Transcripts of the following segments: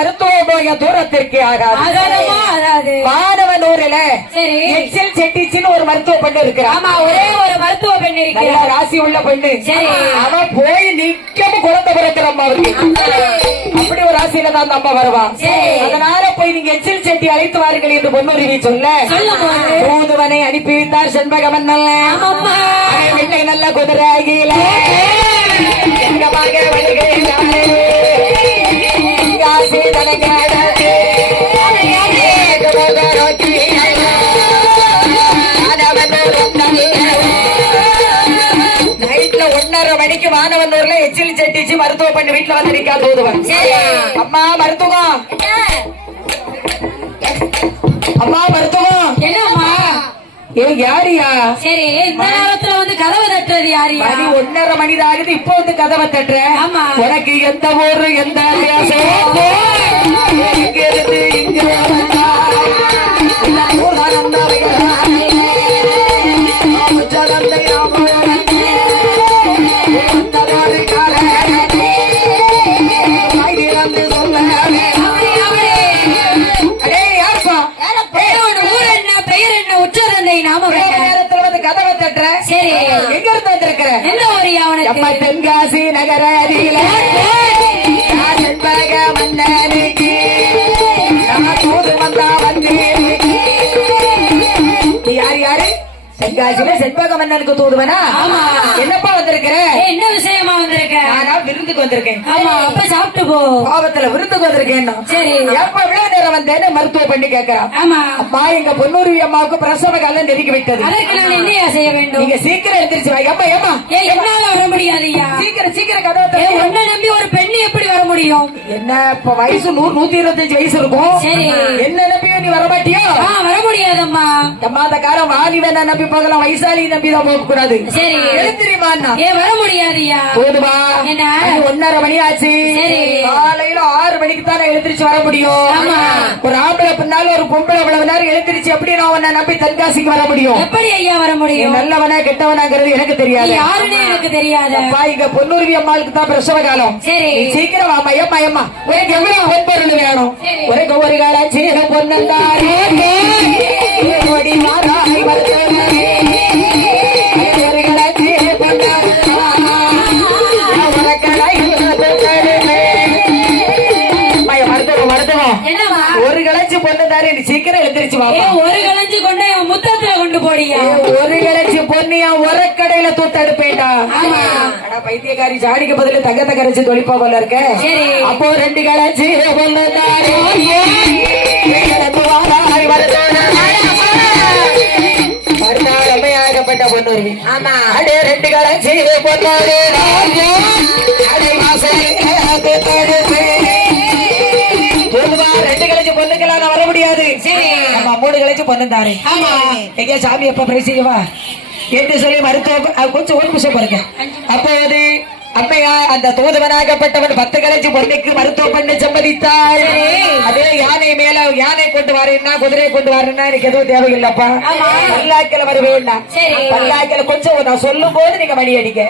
மருத்துவ நோய தூரத்திற்கு ஆகாது. மாணவனூர்ல எக்ஸல் செட்டிச்சின்னு ஒரு மருத்துவ பெண்ணு இருக்கிறான். ஆமா ஒரே ஒரு மருத்துவ பெண் ராசி உள்ள பெண்ணு. சரி. அவ போய் நிக்கம குழந்தை பிறக்கிற அம்மா அவருக்கு. அப்படி ஒரு ராசியில தான் அந்த அம்மா வருவா. சரி. அதனால போய் நீங்க எச்சில் செட்டி அழைத்து வாருங்கள் என்று பொன்னுருவி சொல்ல. தூதுவனை அனுப்பி வைத்தார் செண்பகமன் நல்ல. அவன் வெள்ளை நல்ல குதிரையில எங்கமாக வருகிறானே. ஒன்னரை மணிக்கு மாணவனூர்ல எச்சில் செட்டிச்சு மருத்துவ பண்ணி வீட்டுல வந்து நிக்கா தூதுவன். அம்மா மருத்துவம் அம்மா மருத்துவம் என்னம்மா? ஏ யாரியா சரி இந்த நேரத்துல வந்து கதவு தட்டுறது யாரியா மணி ஒன்னரை மணி தான் ஆகுது இப்போ வந்து கதவை தட்டுற. ஆமா. உனக்கு எந்த ஊரு எந்த? இங்க இருந்து நேரத்துல வந்து கதவை தட்டுற? சரி. எங்க இருந்து வந்திருக்கிற? எந்த ஊரியா அம்மா உனக்கு? தென்காசி நகர அருகில. செண்பக மன்னனுக்கு நான் தூது வந்தா வந்தேன் யாரு யாரு? தென்காசியில செண்பக மன்னனுக்கு தூதுவனா. என்னப்பா வந்திருக்கிற? என்ன விஷயமா வந்திருக்க? நானா விருந்துக்கு வந்திருக்கேன். ஆமா அப்ப சாப்பிட்டு போ. கோபத்துல விருந்துக்கு வந்திருக்கேன் சரி. எப்ப எவ்வளவு நேரம் வந்தேன்னு மருத்துவ பண்ணி கேட்கிறான் ஆமா. அம்மா எங்க பொன்னூர்வி அம்மாவுக்கு பிரசவ காலம் நெருங்கி விட்டது. அதற்கு நான் என்னையா செய்ய வேண்டும்? நீங்க சீக்கிரம் எந்திரிச்சு வாங்க. ஏமா ஏமா என்னால முடியும்? என்ன இப்ப வயசு நூறு நூத்தி இருபத்தஞ்சு வயசு இருக்கும். என்ன நம்பியோ நீ வர மாட்டியோ ஆ வர முடியாதம்மா. அம்மாத காலம் வாலி வேணா நம்பி போகலாம். வயசாலி நம்பி தான் போக கூடாது சரி. எழுந்திரிமா அண்ணா ஏ வர முடியாதுயா? போதுமா. என்ன? ஒன்னரை மணி ஆச்சு. காலையில ஆறு மணிக்கு தான் எழுந்திரிச்சு வர முடியும்? ஆமா. ஒரு ஆம்பளை பின்னால ஒரு பொம்பளை இவ்வளவு நேரம் எழுந்திரிச்சு எப்படி நான் உன்னை நம்பி தென்காசிக்கு வர முடியும்? எப்படி ஐயா வர முடியும்? நல்லவனா கெட்டவனாங்கிறது எனக்கு தெரியாது. யாருன்னு எனக்கு தெரியாத. அப்பா இங்க பொன்னூர்வி அம்மாளுக்கு தான் பிரசவ காலம். சரி. சீக்கிரம் வாமா ஏம்மா ஏம்மா. உனக்கு எவ்வளவு பொன்பொருள் வேணும். உனக்கு ஒரு கால சீர பொன்னந்தாரே. பொண்ணுதாரு நீ சீக்கிரம் எந்திரிச்சு ஏ வாமா ஒரு களைஞ்சு கொண்டு முத்தத்துல கொண்டு போடியா ஒரு கலைச்சு பொண்ணியா உரக்கடையில தூத்தெடுப்பேன்டா ஆமா ஆனா பைத்தியக்காரி ஜாடிக்கு பதிலு தங்கத்தை கரைச்சு தொழிப்பா போல இருக்க சரி. அப்போ ரெண்டு கடைச்சி பொண்ணுதாரே. வருதாள் அம்மையாகப்பட்ட பொன்னுருவி. அடே ரெண்டு பொன்னாரே ராஜா. அடே வாசலே நம்ம மூணு கழிச்சு பொண்ணு தாரே ஆமா. எங்க சாமி எப்ப பேசிக்கவா என்று சொல்லி மருத்துவம் அஹ் கொஞ்சம் ஒரு நிமிஷம் பாருங்க. அப்போது அம்மையா அந்த தூதுவனாகப்பட்டவன் பத்து கலைச்சு பொண்ணுக்கு மருத்துவம் பண்ண அதே யானை மேல யானை கொண்டு வரேன்னா குதிரை கொண்டு வரேன்னா எனக்கு எதுவும் தேவையில்லப்பா. பல்லாக்கில வர வேண்டாம். பல்லாக்கில கொஞ்சம் நான் சொல்லும் போது நீங்க மணி அடிக்க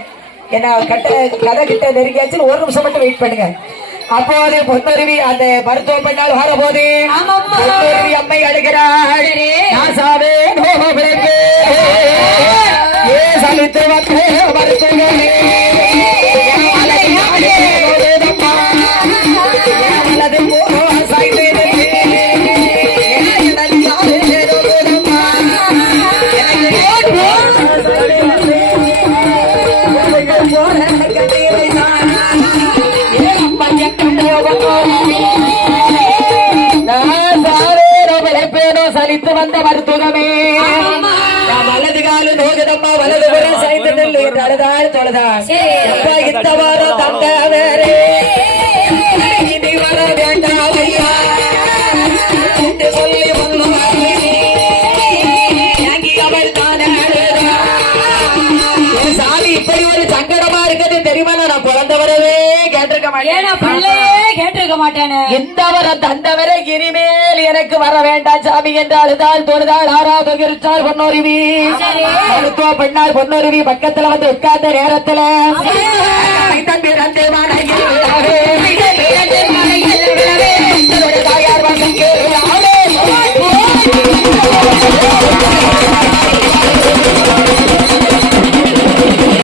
ஏன்னா கட்ட கதை கிட்ட நெருங்கியாச்சு ஒரு நிமிஷம் மட்டும் வெயிட் பண்ணுங்க. அப்போது பொன்னருவி அந்த மருத்துவ பெண்ணால் வரபோது. பொன்னருவி அம்மை அழுகிறாள். நாசாவே நோபிறப்பே ஏ சலித்து வந்தே மருத்துவமே. வலது யாரே நோகுதம்மா வலது புற சாய்ந்து நெல்லு தொழுதாள். எப்பா இந்த வாரம் தந்தவரே இனி வர வேண்டாம் ஐயா சொல்லி சாமி இப்படி ஒரு சங்கடமா இருக்குது தெரியுமா? நான் பிறந்தவரவே கேட்டிருக்க மாட்டேன். கேட்டிருக்க மாட்டானே. எந்த வரம் தந்தவரை இனிமேல் எனக்கு வர வேண்டாம் சாமி என்று அழுதாள் தொழுதாள் ஆறாதுகிருச்சார் பொன்னொருவி. சரி. மருத்துவ பெண்ணார் பொன்னொருவி பக்கத்துல வந்து உட்கார்ந்த நேரத்துல தம்பி ரந்தே